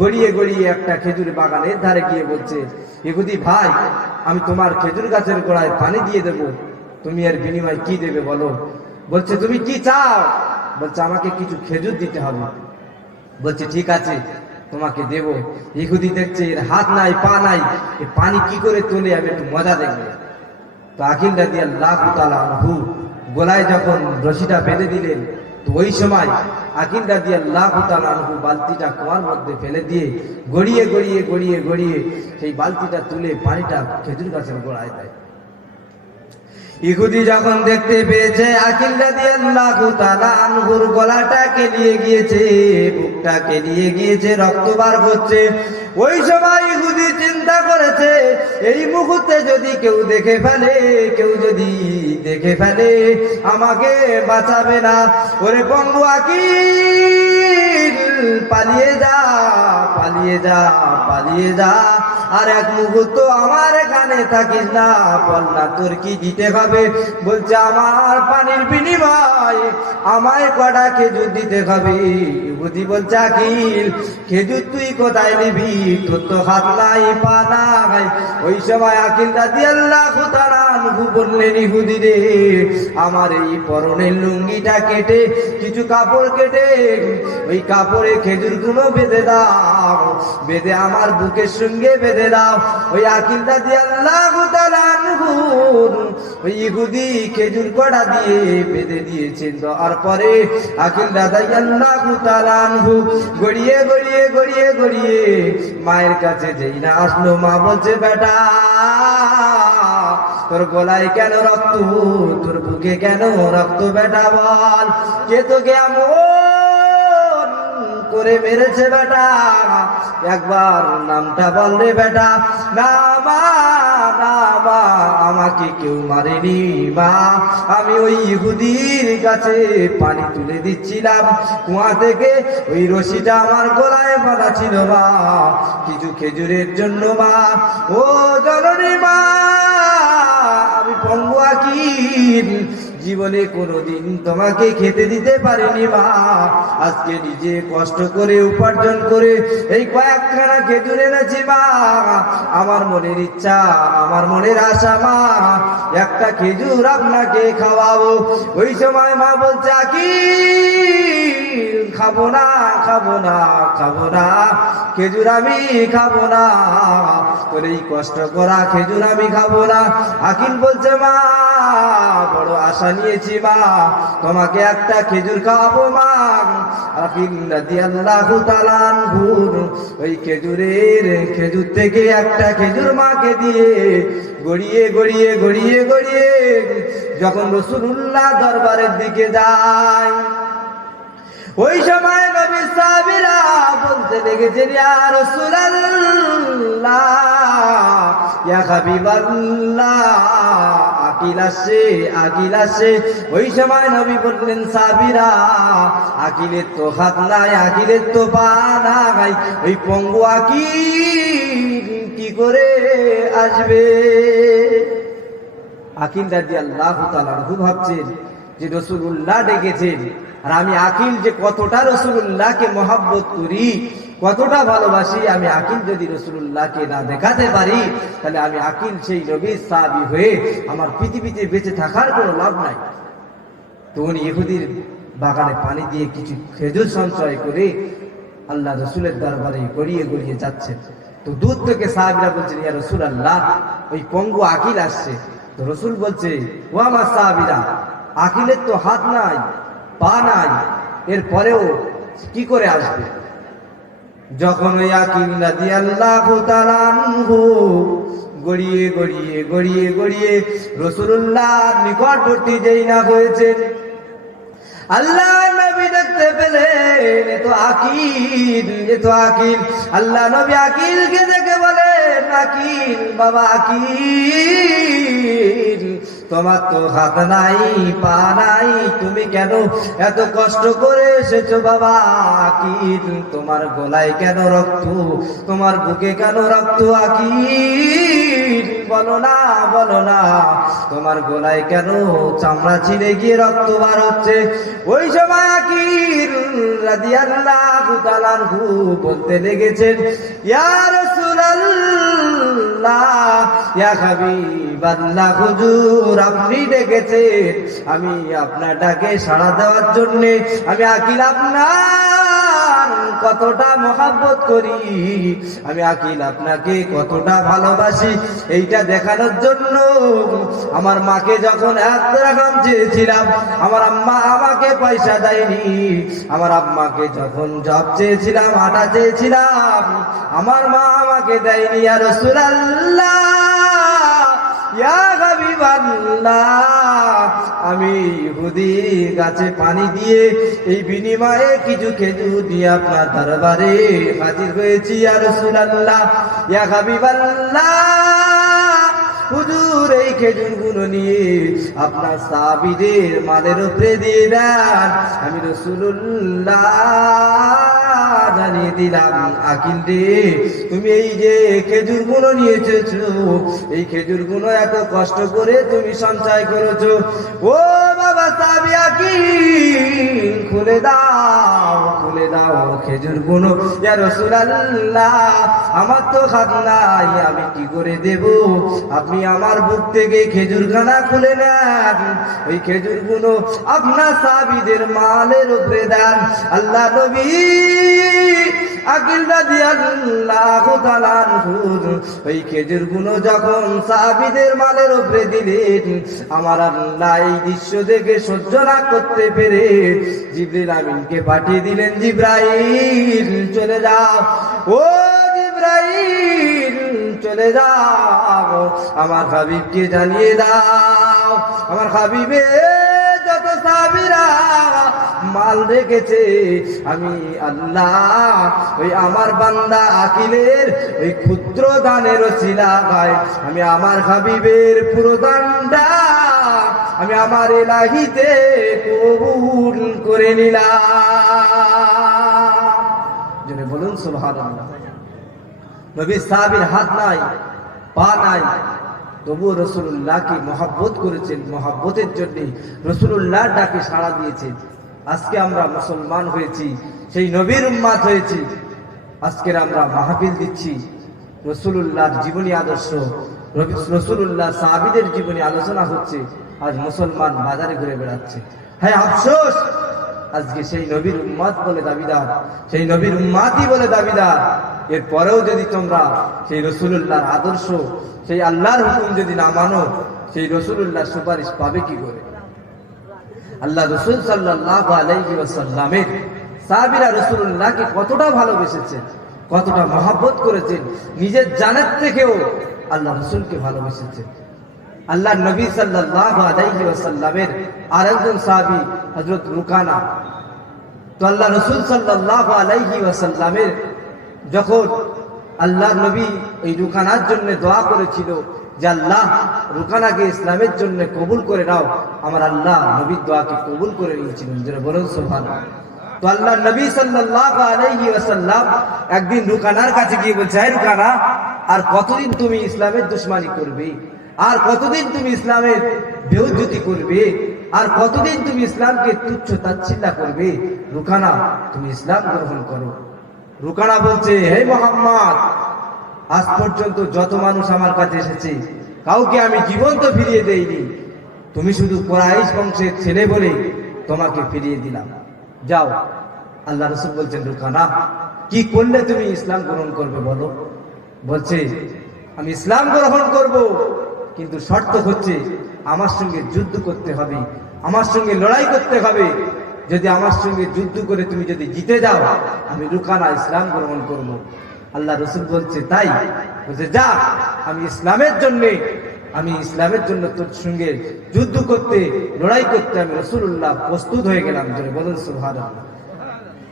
গড়িয়ে গড়িয়ে একটা খেজুর বাগানের ধারে গিয়ে বলছে, ইহুদি ভাই, আমি তোমার খেজুর গাছের গোড়ায় পানি দিয়ে দেব, তুমি এর বিনিময়ে কি দেবে বলো? বলছে, তুমি কি চাও? বলছে, আমাকে কিছু খেজুর দিতে হবে। বলছে, ঠিক আছে, তোমাকে দেব। ইহুদি দেখছে এর হাত নাই, পা নাই, এ পানি কি করে তোলে, আমি একটু মজা দেখবো। তো আকিল রাদিয়াল্লাহু তাআলা আনহু গলায় যখন রশিটা বেঁধে দিলেন, তো ওই সময় আকিল রাদিয়াল্লাহু তাআলা আনহু বালতিটা কুয়ার মধ্যে ফেলে দিয়ে গড়িয়ে গড়িয়ে গড়িয়ে গড়িয়ে সেই বালতিটা তুলে পানিটা খেজুর গাছের গোড়ায় দেয়। ইহুদি যখন দেখতে পেয়েছে আকিল রাদিয়াল্লাহু তাআলা আনহুর গলাটা কেলিয়ে গিয়েছে, বুকটা কেলিয়ে গিয়েছে, রক্ত বার হচ্ছে, ওই সময় ইহুদি চিন্তা করেছে, এই মুহূর্তে যদি কেউ দেখে ফেলে, কেউ যদি দেখে ফেলে আমাকে বাঁচাবে না। ওরে পঙ্গু আকিল, পালিয়ে যা, পালিয়ে যা, পালিয়ে যা, আর এক মুহূর্ত আমার এখানে থাকিস না। বল না তোর কি দিতে হবে? বলছে, আমার পানির বিনিময়ে আমায় কটা খেজুর দিতে হবে। ইহুদি বলছে, আকিল, খেজুর তুই কোথায় নিবি? তোর তো হাত নাই, পা নাই। ওই সময় আকিল রাদিয়াল্লাহু তাআলা আনহু বললেন, ইহুদি রে, আমার এই পরনের লুঙ্গিটা কেটে, কিছু কাপড় কেটে ওই কাপড়ে খেজুরগুলো বেঁধে দাও, বেঁধে আমার বুকের সঙ্গে বেঁধে দাও। ওই আকিল রাদিয়াল্লাহু তাআলা আনহু ওই ইহুদি খেজুর কড়া দিয়ে বেঁধে দিয়েছেন। দেওয়ার পরে আকিল রাদিয়াল্লাহু তাআলা আনহু গড়িয়ে গড়িয়ে গড়িয়ে গড়িয়ে মায়ের কাছে যেই না আসলো, মা বলছে, বেটা, তোর গলায় কেন রক্ত, তোর বুকে কেন রক্ত? বেটা বল, কে তোকে এমন করে মেরেছে? বেটা একবার নামটা বল রে বেটা। না মা, না মা, আমাকে কেউ মারেনি মা, আমি ওই ইহুদির কাছে পানি তুলে দিচ্ছিলাম কুয়া থেকে, ওই রশিটা আমার গলায় বাঁধা ছিল মা, কিছু খেজুরের জন্য মা। ও জননী মা, আমি পঙ্গু আকিল জীবনে কোনোদিন তোমাকে খেতে দিতে পারিনি মা, আজকে নিজে কষ্ট করে উপার্জন করে এই কয়েকখানা খেজুর এনেছি মা। আমার মনের ইচ্ছা, আমার মনের আশা মা, একটা খেজুর আপনাকে খাওয়াবো। ওই সময় মা বলছে, আকিল, খাবো না, খাবো না, খাবো না, খেজুর আমি খাবো না, তোর এই কষ্ট করা খেজুর আমি খাবো না। আকিল বলছে, মা, বড় আশা নিয়েছি মা, তোমাকে একটা খেজুর খাওয়াবো মা। আকিল রাদিয়াল্লাহু তাআলা আনহু ওই খেজুর থেকে একটা খেজুর মাকে দিয়ে গড়িয়ে গড়িয়ে গড়িয়ে গড়িয়ে যখন রাসূলুল্লাহ দরবারের দিকে যায়, ওই সময় নবী সাহাবীরা বলতে লেগেছেন, ইয়া রাসূলুল্লাহ, ইয়া হাবিবাল্লাহ, আকিল আসছে, আকিল আসছে। ওই সময় নবী বললেন, সাহাবীরা, আকিলের তো হাত নাই, আকিলের তো পা নাই, ওই পঙ্গু আকিল কি করে আসবে? আকিল রাদিয়াল্লাহু তাআলা আনহু ভাবছেন যে রাসূলুল্লাহ ডেকেছেন, আর আমি আকিল যে কতটা রাসূলুল্লাহকে মহব্বত করি, কতটা ভালোবাসি, আমি আকিল যদি রাসূলুল্লাহকে না দেখাতে পারি, তাহলে আমি আকিল সেই নবীর সাহাবী হয়ে আমার পৃথিবীতে বেঁচে থাকার কোনো লাভ নাই। তো উনি ইহুদির বাগানে পানি দিয়ে কিছু খেজুর সঞ্চয় করে আল্লাহ রসুলের দরবারে গড়িয়ে গড়িয়ে যাচ্ছেন। তো দূর থেকে সাহাবীরা বলছেন, ইয়া রাসূলুল্লাহ, ওই পঙ্গু আকিল আসছে। তো রসুল বলছে, ও আমার সাহাবীরা, আকিলের তো হাত নাই, পা নাই, এরপরেও কি করে আসবে? যখন ওই আকিল রাদিয়াল্লাহু তাআলা আনহু গড়িয়ে গড়িয়ে গড়িয়ে গড়িয়ে রাসূলুল্লাহর নিকটবর্তী যেই না হয়েছেন, আল্লাহ নবী দেখতে পেলেন এ তো আকিল, এ তো আকিল। আল্লাহ নবী আকিলকে দেখে বলেন, আকিল, বাবা আকিল, তোমার তো হাত নাই পা নাই, তুমি কেন এত কষ্ট করে এসেছো বাবা আকিল? তোমার গলায় কেন রক্ত, তোমার বুকে কেন রক্ত আকিল? বলো না, বলো না, তোমার গলায় কেন চামড়া ছিঁড়ে গিয়ে রক্ত বার হচ্ছে? ওই সময় আকিল রাদিয়াল্লাহু তাআলা আনহু বলতে লেগেছেন, ইয়া রাসূলুল্লাহ, ইয়া হাবিবাল্লাহ, হুজুর আপনি ডেকেছেন, আমি আপনার ডাকে সাড়া দেওয়ার জন্য আমি আকিল আপনার কতটা মহব্বত করি, আমি আকিল আপনাকে কতটা ভালোবাসি, এইটা দেখানোর জন্য আমার মাকে যখন এক রকম চেয়েছিলাম, আমার আম্মা আমাকে পয়সা দেয়নি, আমার আম্মাকে যখন জব চেয়েছিলাম, আটা চেয়েছিলাম, আমার মা আমাকে দেয়নি। ইয়া রাসূলুল্লাহ, ইয়া হাবিবাল্লাহ, আমি ইহুদি গাছে পানি দিয়ে এই বিনিময়ে কিছু খেজুর দিয়ে আপনার দরবারে হাজির হয়েছি। ইয়া রাসূলুল্লাহ, ইয়া হাবিবাল্লাহ, হুজুর এই খেজুরগুলো নিয়ে আপনার সাহাবীদের মালের উপরে দিয়ে দেন। আমি রাসূলুল্লাহ জানিয়ে দিলাম, আকিল রে, তুমি এই যে খেজুরগুলো নিয়ে এসেছো, এই খেজুরগুলো এত কষ্ট করে তুমি সঞ্চয় করেছো, ও বাবা সাহাবী আকিল, খুলে দাও, খুলে দাও খেজুরগুলো। ইয়া রাসূলুল্লাহ, আমার তো হাত নাই, আমি কি করে দেব? আপনি আমার বুক থেকে খেজুরখানা খুলে নেন, ওই খেজুরগুলো আপনার সাহাবীদের মালের উপরে দেন। আল্লাহ নবী আকিল রাদিয়াল্লাহু তাআলা আনহু ওই খেজুরগুলো যখন সাহাবীদের মালের উপরে দিলেন, আমার আল্লাহ এই দৃশ্য দেখে সহ্য না করতে পেরে জিবরিল আমিনকে পাঠিয়ে দিলেন, জিবরাইল চলে যাও, ও জিবরাইল চলে যাও, আমার হাবিবকে জানিয়ে দাও, আমার হাবিবের যত সাহাবীরা মাল রেখেছে, আমি আল্লাহ ওই আমার বান্দা আকিলের ওই ক্ষুদ্র দানের ওসিলায় আমি আমার হাবিবের পুরো দানটা আমি আমার ইলাহিতে কবুল করে নিলাম। জোরে বলুন সুবহানাল্লাহ। নবী সাহাবীর হাত নাই পা নাই, তবু রাসূলুল্লাহকে মহব্বত করেছেন, মহব্বতের জন্য রাসূলুল্লাহর ডাকে সাড়া দিয়েছেন। আজকে আমরা মুসলমান হয়েছি, সেই নবীর উম্মত হয়েছি, আজকের আমরা মাহফিল দিচ্ছি, রাসূলুল্লাহর জীবনী আদর্শ, রাসূলুল্লাহ সাহাবীদের জীবনী আলোচনা হচ্ছে, আজ মুসলমান বাজারে ঘুরে বেড়াচ্ছে। হ্যাঁ আফসোস, আজকে সেই নবীর উম্মত বলে দাবিদার, সেই নবীর উম্মতই বলে দাবিদার, এরপরেও যদি তোমরা সেই রাসূলুল্লাহর আদর্শ, সেই আল্লাহর হুকুম যদি না মানো, সেই রাসূলুল্লাহর সুপারিশ পাবে কি করে? আল্লাহ রাসূল সাল্লাল্লাহু আলাইহি ওয়াসাল্লামের সাহাবীরা রাসূলুল্লাহকে কতটা ভালোবেসেছেন, কতটা মহব্বত করেছেন, নিজের জানের থেকেও আল্লাহ রাসূলকে ভালোবেসেছেন। আল্লাহ নবী সাল্লাল্লাহু আলাইহি ওয়াসাল্লামের আরেকজন সাহাবী হযরত রুকানা, তো আল্লাহ রাসূল সাল্লাল্লাহু আলাইহি ওয়াসাল্লামের যখন আল্লাহ নবী এই রুকানার জন্য দোয়া করেছিল যে আল্লাহ রুকানাকে ইসলামের জন্য কবুল করে নাও, আমার আল্লাহ নবীর দোয়াকে কবুল করে নিয়েছিলেন। যারা বলুন সুবহানাল্লাহ। তো আল্লাহ নবী সাল্লাল্লাহু আলাইহি ওয়াসাল্লাম একদিন রুকানার কাছে গিয়ে বলছে, হে রুকানা, আর কতদিন তুমি ইসলামের দুশমনি করবে, আর কতদিন তুমি ইসলামের বেইজ্জতি করবে, আর কতদিন তুমি ইসলামকে তুচ্ছ তাচ্ছিল্য করবে? রুকানা, তুমি ইসলাম গ্রহণ করো। রুকানা বলছে, হে মুহাম্মদ, আজ পর্যন্ত যত মানুষ আমার কাছে এসেছে কাউকে আমি জীবন্ত ফিরিয়ে দেইনি, তুমি শুধু কুরাইশ বংশের ছেলে বলে তোমাকে ফিরিয়ে দিলাম, যাও। আল্লাহ রাসূল বলছেন, রুকানা, কি করলে তুমি ইসলাম গ্রহণ করবে বলো? বলছে, আমি ইসলাম গ্রহণ করব, কিন্তু শর্ত হচ্ছে আমার সঙ্গে যুদ্ধ করতে হবে, আমার সঙ্গে লড়াই করতে হবে। যদি আমার সঙ্গে যুদ্ধ করে তুমি যদি জিতে যাও, আমি রুকানা ইসলাম গ্রহণ করব। আল্লাহ রাসূল বলছে, তাই? বলছে, যা, আমি ইসলামের জন্য তোর সঙ্গে যুদ্ধ করতে, লড়াই করতে আমি রাসূলুল্লাহ প্রস্তুত হয়ে গেলাম। বলুন সুবহানাল্লাহ।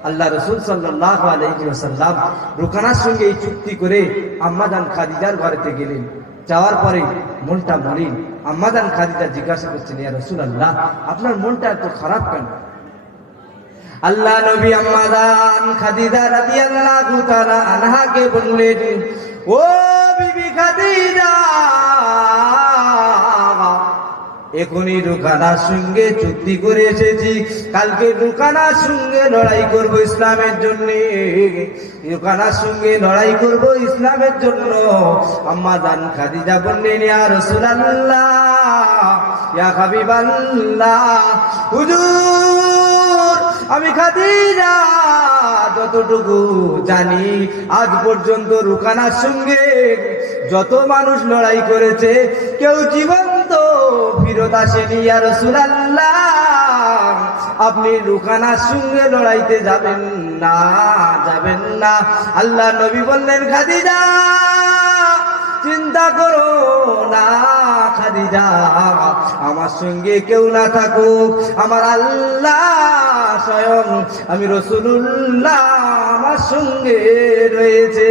আল্লাহ রাসূল সাল্লাল্লাহু আলাইহি ওয়াসাল্লাম রুকানার সঙ্গে এই চুক্তি করে আম্মাজান খাদিজার ঘরেতে গেলেন। যাওয়ার পরে মনটা মলিন। আম্মাজান খাদিজা জিজ্ঞাসা করছেন, ইয়া রাসূলুল্লাহ, আপনার মনটা এত খারাপ কেন? আল্লাহ নবী আম্মাজান খাদিজা রাদিয়াল্লাহু তাআলা আনহাকে বললেন, ও বিবি খাদিজা, এখনই রুকানার সঙ্গে চুক্তি করে এসেছি, কালকে রুকানার সঙ্গে লড়াই করব ইসলামের জন্য, রুকানার সঙ্গে লড়াই করব ইসলামের জন্য। আম্মাজান খাদিজা বললেন, ইয়া রাসূলুল্লাহ, ইয়া হাবিবাল্লাহ, হুজুর, আমি খাদিজা যতটুকু জানি, আজ পর্যন্ত রুকানার সঙ্গে যত মানুষ লড়াই করেছে কেউ জীবন্ত ফিরত আসেনি। ইয়া রাসূলুল্লাহ, আপনি রুকানার সঙ্গে লড়াইতে যাবেন না, যাবেন না। আল্লাহ নবী বললেন, খাদিজা চিন্তা করো না খাদিজা, আমার সঙ্গে কেউ না থাকুক, আমার আল্লাহ স্বয়ং আমি রাসূলুল্লাহ আমার সঙ্গে রয়েছে।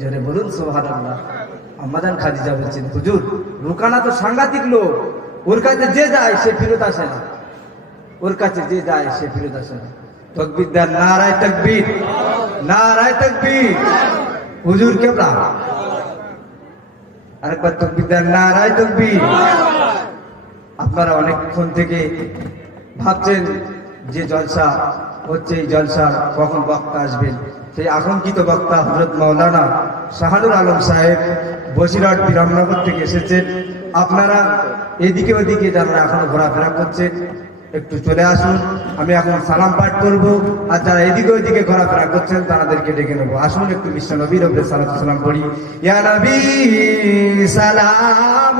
জোরে বলুন সুবহানাল্লাহ। আম্মাজান খাদিজা বলছেন, হুজুর, রুকানা তো সাংঘাতিক লোক, ওর কাছে যে যায় সে ফিরত আসে না, ওর কাছে যে যায় সে ফিরত আসে না। তাকবীর দেন, নারায়ে তাকবীর, নারায়ে তাকবীর। হুজুর কেবলা আরেকবার তাকবীর দেন, নারায়ে তাকবীর। আপনারা অনেকক্ষণ থেকে ভাবছেন যে জলসা হচ্ছে, এই জলসা কখন বক্তা আসবেন। সেই আকাঙ্ক্ষিত বক্তা হযরত মাওলানা শাহানুর আলম সাহেব বসিরহাট বিরামনগর থেকে এসেছেন। আপনারা এদিকে ওদিকে যারা এখনো ঘোরাফেরা করছেন একটু চলে আসুন, আমি এখন সালাম পাঠ করব, আর যারা এদিকে ওইদিকে ঘোরাফেরা করছেন তাদেরকে ডেকে নেবো। আসুন একটু বিশ্ব নবীর উপরে সালাতু সালাম পড়ি। ইয়া নবী সালাম,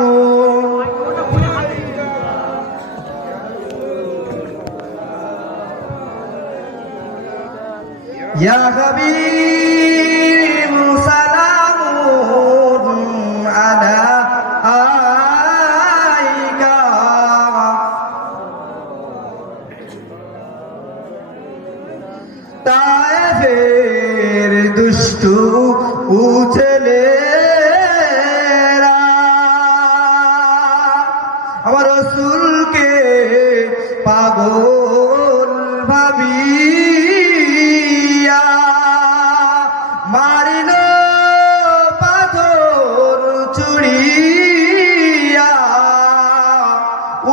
ইয়া হাবিব সালামুন আলাইকা, তায়েফের দুষ্টু ছেলেরা আমার রাসূলকে পাগল ভাবিয়া মারিল পাথর ছুড়িয়া,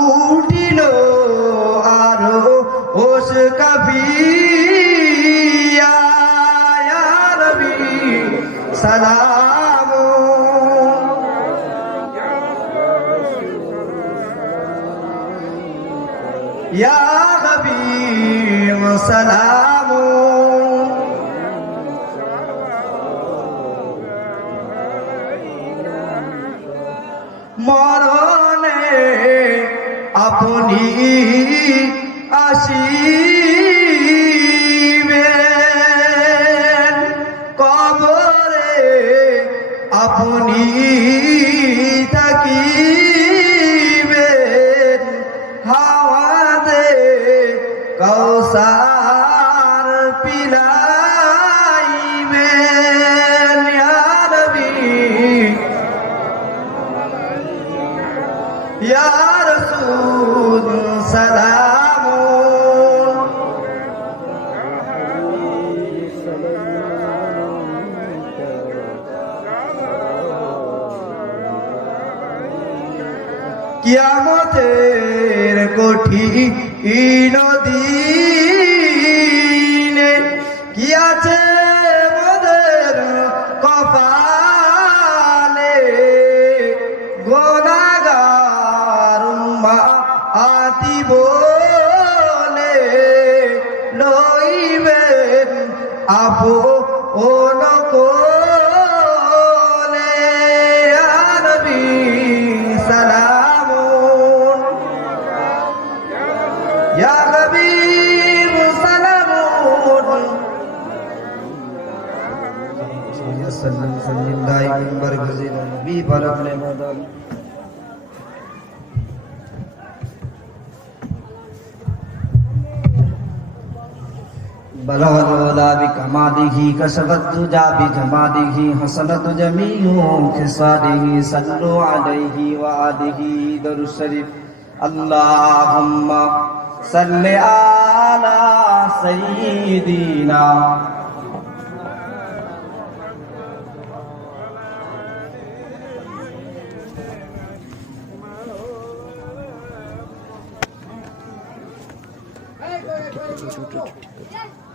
উঠিল আরো হোশ কাঁপিয়া। ইয়া নবী সালাম, ইয়া হাবিব সালাম। মরণে আপনি আসিবেন, কবরে আপনি থাকিবেন, হাওয়াতে কাউসার পিলাইবেন। ইয়া নবী, ইয়া রাসূল সালাম, কিয়ামতের কঠিন দিনে কি আছে মোদের কপালে, গুনাহগার উম্মতি বলে লইবেন আপন কোলে। ইয়া নবী সালাম, ইয়া হাবিব সালাম, সাল্লাল্লাহু দাইমান বরগজিল নবী বারাকলে মাদান। بلغ العلا بكماله كشف الدجى بجماله حسنت جميع خصاله صلوا عليه وآله درود الشريف اللهم صل على سيدنا Hey,